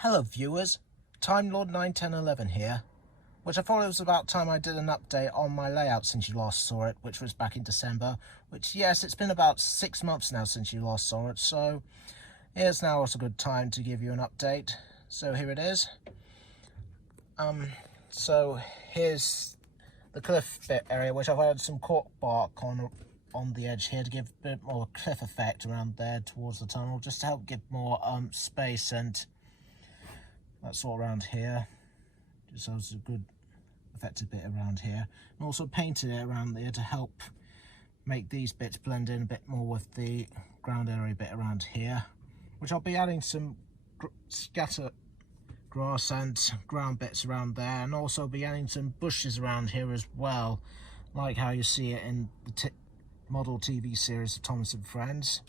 Hello viewers, Time Lord 91011 here, which I thought it was about time I did an update on my layout since you last saw it, which was back in December, which yes, it's been about 6 months now since you last saw it, so here's now also a good time to give you an update. So here it is. So here's the cliff bit area, which I've added some cork bark on the edge here to give a bit more cliff effect around there towards the tunnel, just to help give more space, and that's all around here, just so it's a good effective bit around here. And also painted it around there to help make these bits blend in a bit more with the ground area bit around here, which I'll be adding some scatter grass and ground bits around there, and also be adding some bushes around here as well, like how you see it in the model TV series of Thomas and Friends.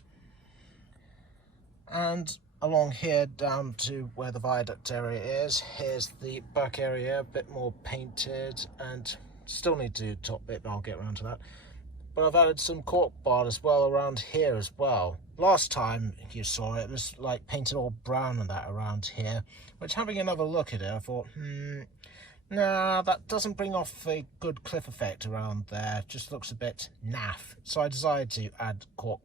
And along here down to where the viaduct area is, here's the back area, a bit more painted, and still need to do the top bit, but I'll get around to that. But I've added some cork bar as well around here as well. Last time you saw it, it was like painted all brown and that around here, which, having another look at it, I thought, nah, that doesn't bring off a good cliff effect around there. It just looks a bit naff. So I decided to add cork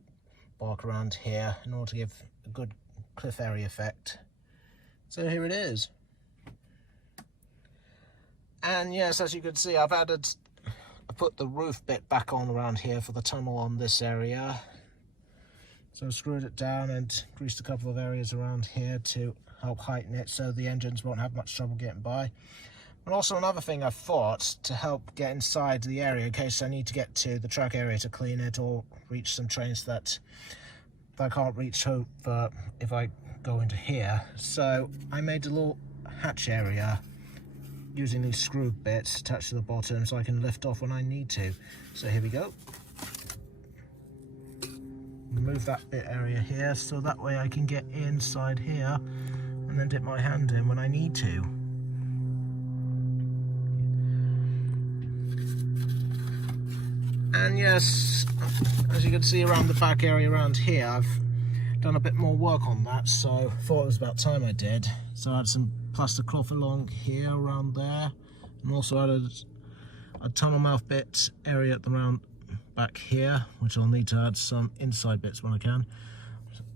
bark around here in order to give a good cliff area effect. So here it is. And yes, as you can see, I put the roof bit back on around here for the tunnel on this area. So I screwed it down and greased a couple of areas around here to help heighten it so the engines won't have much trouble getting by. And also another thing I thought to help get inside the area in case I need to get to the track area to clean it or reach some trains that I can't reach over if I go into here. So I made a little hatch area using these screw bits attached to the bottom so I can lift off when I need to. So here we go. Remove that bit area here so that way I can get inside here and then dip my hand in when I need to. And yes, as you can see around the back area around here, I've done a bit more work on that, so I thought it was about time I did. So I had some plaster cloth along here around there, and also added a tunnel mouth bit area at the round back here, which I'll need to add some inside bits when I can.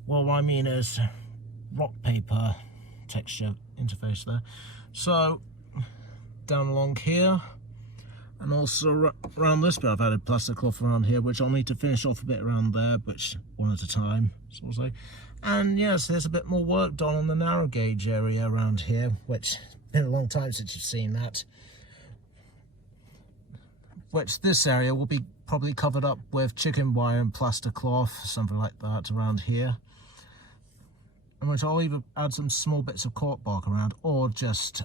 Well, what I mean is rock paper texture interface there. So down along here, and also around this bit I've added plaster cloth around here, which I'll need to finish off a bit around there, which one at a time, so to say. And yes, there's a bit more work done on the narrow gauge area around here, which has been a long time since you've seen that. Which this area will be probably covered up with chicken wire and plaster cloth, something like that around here. And which I'll either add some small bits of cork bark around, or just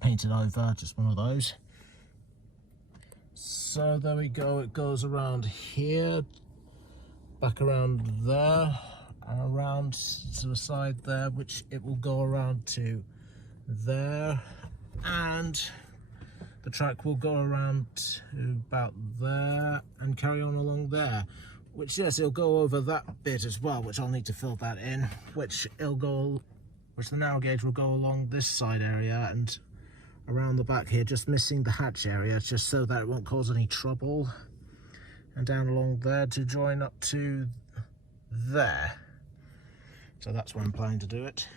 paint it over, just one of those. So there we go, it goes around here, back around there, and around to the side there, which it will go around to there, and the track will go around to about there and carry on along there, which yes, it'll go over that bit as well, which I'll need to fill that in, which the narrow gauge will go along this side area and around the back here, just missing the hatch area, just so that it won't cause any trouble, and down along there to join up to there. So that's where I'm planning to do it.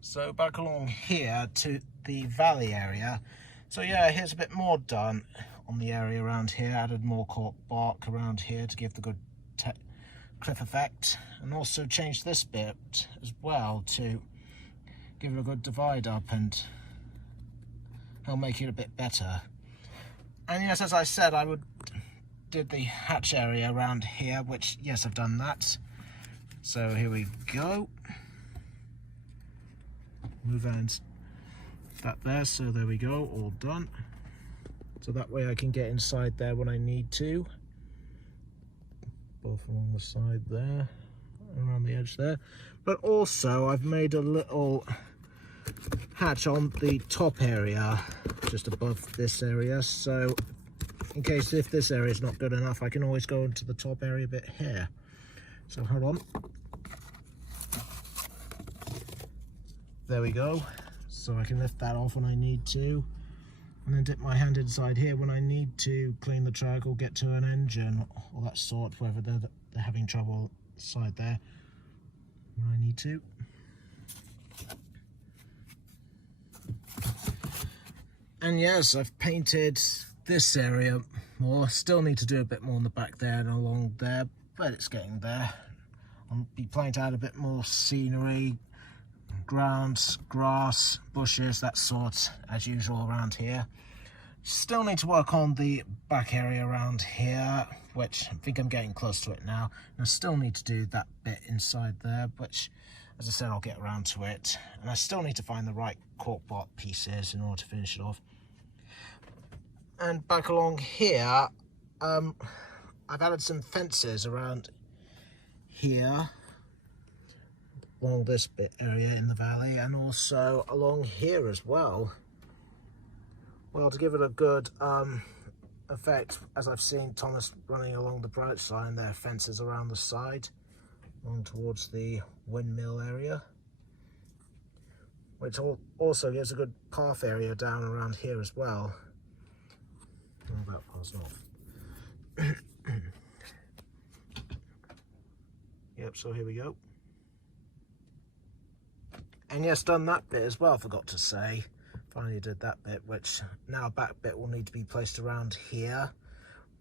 So back along here to the valley area. So yeah, here's a bit more done on the area around here. Added more cork bark around here to give the good cliff effect, and also changed this bit as well to give it a good divide up and help make it a bit better. And yes, as I said, did the hatch area around here, which yes, I've done that. So here we go. Move that there, so there we go, all done. So that way I can get inside there when I need to. Both along the side there, around the edge there. But also I've made a little hatch on the top area, just above this area, so in case if this area is not good enough, I can always go into the top area bit here. So hold on. there we go. So I can lift that off when I need to, and then dip my hand inside here when I need to clean the track or get to an engine or that sort, whether they're having trouble inside there when I need to. And yes, I've painted this area more. Still need to do a bit more on the back there and along there, but it's getting there. I'll be planning to add a bit more scenery, grounds, grass, bushes, that sort, as usual around here. Still need to work on the back area around here, which I think I'm getting close to it now. And I still need to do that bit inside there, which, as I said, I'll get around to it. And I still need to find the right cork block pieces in order to finish it off. And back along here, I've added some fences around here, along this bit area in the valley, and also along here as well. Well, to give it a good effect, as I've seen Thomas running along the branch line, there are fences around the side, along towards the windmill area, which also gives a good path area down around here as well. Oh, that passed off. Yep, so here we go. And yes, done that bit as well, forgot to say. Finally did that bit, which now a back bit will need to be placed around here,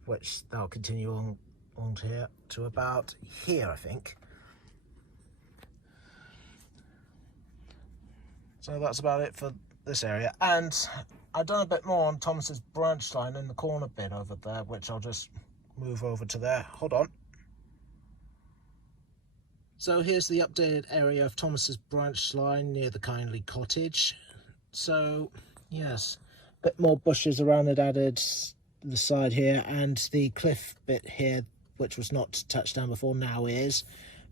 which that'll continue on to here to about here, I think. So that's about it for this area. And I've done a bit more on Thomas's branch line in the corner bit over there, which I'll just move over to there. Hold on. So here's the updated area of Thomas's branch line near the Kindly cottage. So yes, a bit more bushes around it added to the side here, and the cliff bit here, which was not touched down before, now is.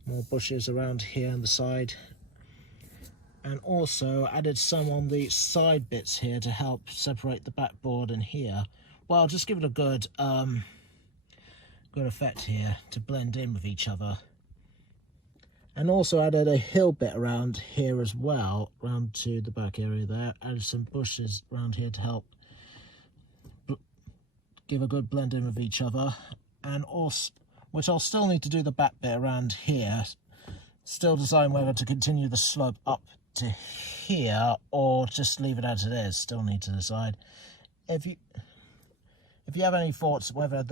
More bushes around here on the side. And also added some on the side bits here to help separate the backboard and here. Well, just give it a good effect here to blend in with each other. And also added a hill bit around here as well, around to the back area there. Added some bushes around here to help give a good blend in with each other. And also, which I'll still need to do the back bit around here. Still decide whether to continue the slope up to here or just leave it as it is. Still need to decide. If you have any thoughts whether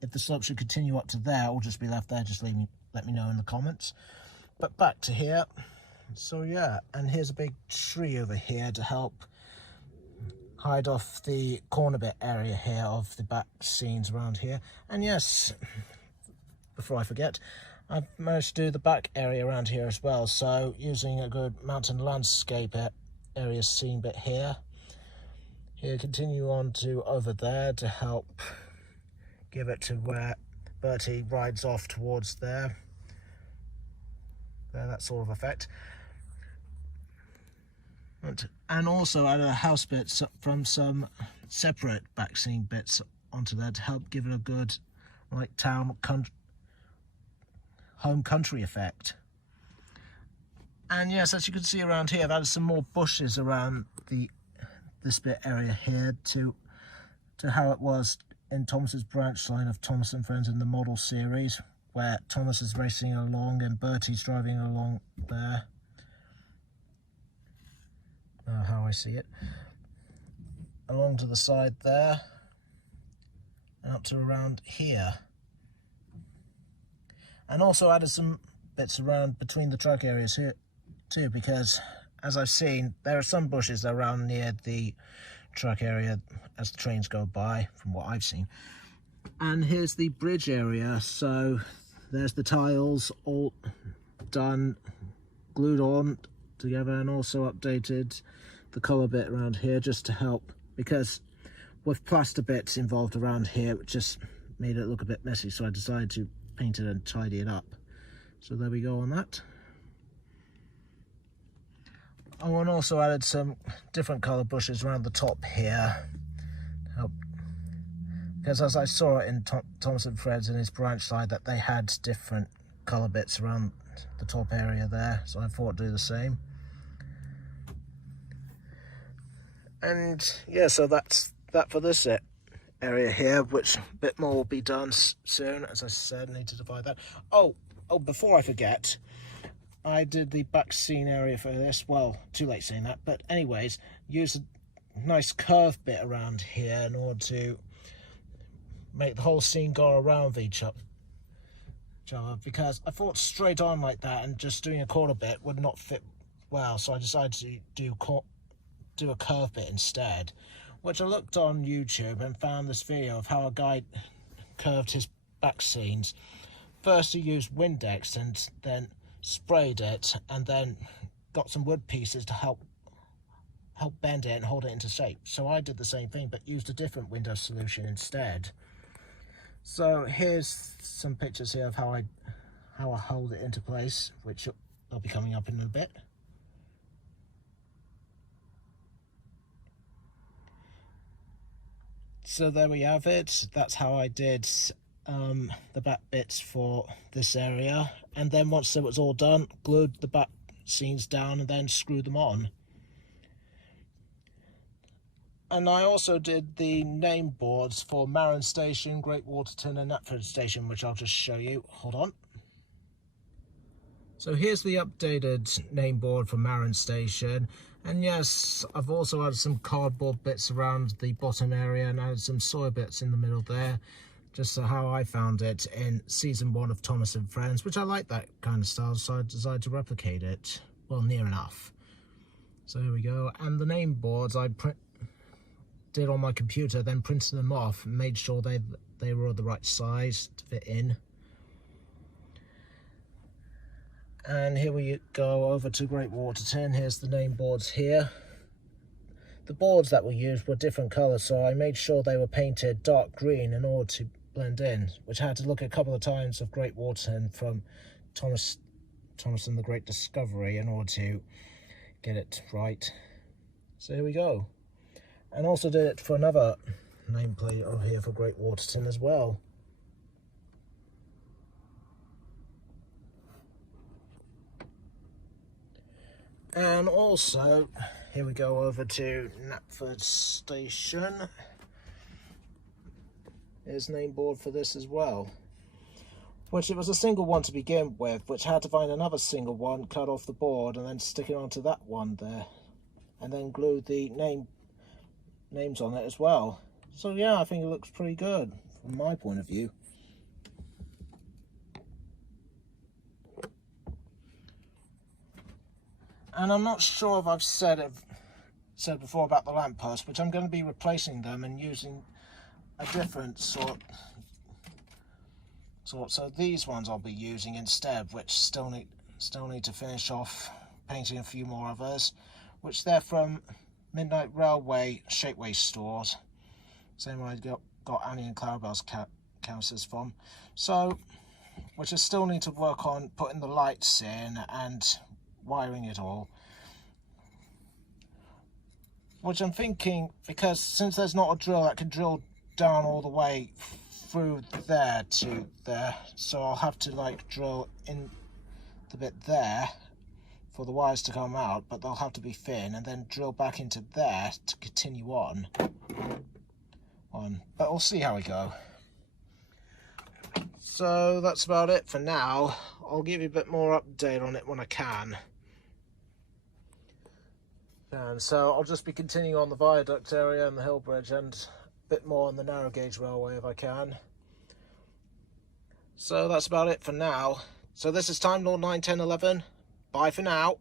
if the slope should continue up to there or just be left there, just let me know in the comments. But back to here. So yeah, and here's a big tree over here to help hide off the corner bit area here of the back scenes around here. And yes, before I forget, I've managed to do the back area around here as well, so using a good mountain landscape area scene bit here. Here, continue on to over there to help give it to where Bertie rides off towards there. That sort of effect. And also add a house bit from some separate back scene bits onto there to help give it a good, like, town home country effect. And yes, as you can see around here, I've added some more bushes around this bit area here to how it was in Thomas's branch line of Thomas and Friends in the model series, where Thomas is racing along and Bertie's driving along there. How I see it. Along to the side there, and up to around here. And also added some bits around between the track areas here too, because as I've seen, there are some bushes around near the track area as the trains go by, from what I've seen. And here's the bridge area, so there's the tiles all done, glued on together, and also updated the colour bit around here just to help, because with plaster bits involved around here, it just made it look a bit messy, so I decided to paint it and tidy it up. So there we go on that. Oh, and also added some different colour bushes around the top here to help, because as I saw it in Thomas and Fred's and his branch side, that they had different colour bits around the top area there, so I thought I'd do the same. And yeah, so that's that for this area here, which a bit more will be done soon. As I said, I need to divide that. Oh, before I forget, I did the Backscene area for this. Well, too late saying that, but anyways, use a nice curved bit around here in order to make the whole scene go around each other, because I thought straight on like that and just doing a corner bit would not fit well, so I decided to do a curved bit instead, which I looked on YouTube and found this video of how a guy curved his back scenes. First he used Windex and then sprayed it, and then got some wood pieces to help bend it and hold it into shape. So I did the same thing but used a different window solution instead. So here's some pictures here of how I hold it into place, which I'll be coming up in a bit. So there we have it. That's how I did the back bits for this area, and then once it was all done, glued the back scenes down and then screwed them on. And I also did the name boards for Marron Station, Great Waterton and Knapford Station, which I'll just show you. Hold on. So here's the updated name board for Marron Station. And yes, I've also added some cardboard bits around the bottom area and added some soil bits in the middle there, just so how I found it in season 1 of Thomas and Friends, which I like that kind of style, so I decided to replicate it. Well, near enough. So here we go. And the name boards I did on my computer, then printed them off and made sure they were the right size to fit in. And here we go over to Great Waterton. Here's the name boards here. The boards that were used were different colours, so I made sure they were painted dark green in order to blend in, which I had to look a couple of times of Great Waterton from Thomas and the Great Discovery in order to get it right. So here we go. And also did it for another nameplate over here for Great Waterton as well. And also, here we go over to Knapford Station. Here's name board for this as well. Which it was a single one to begin with, which had to find another single one, cut off the board, and then stick it onto that one there. And then glue the names on it as well. So yeah, I think it looks pretty good from my point of view. And I'm not sure if I've said before about the lampposts, which I'm going to be replacing them and using a different sort. So these ones I'll be using instead, which still need to finish off painting a few more others, which they're from Midnight Railway Shapeways stores. Same one I got Annie and Clarabelle's canvases from. So, which I still need to work on putting the lights in and wiring it all, which I'm thinking, because since there's not a drill that can drill down all the way through there to there, so I'll have to like drill in the bit there for the wires to come out, but they'll have to be thin, and then drill back into there to continue on. But we'll see how we go. So that's about it for now. I'll give you a bit more update on it when I can. And so I'll just be continuing on the Viaduct area and the Hill Bridge, and a bit more on the narrow gauge railway if I can. So that's about it for now. So this is Time Lord 91011. Bye for now.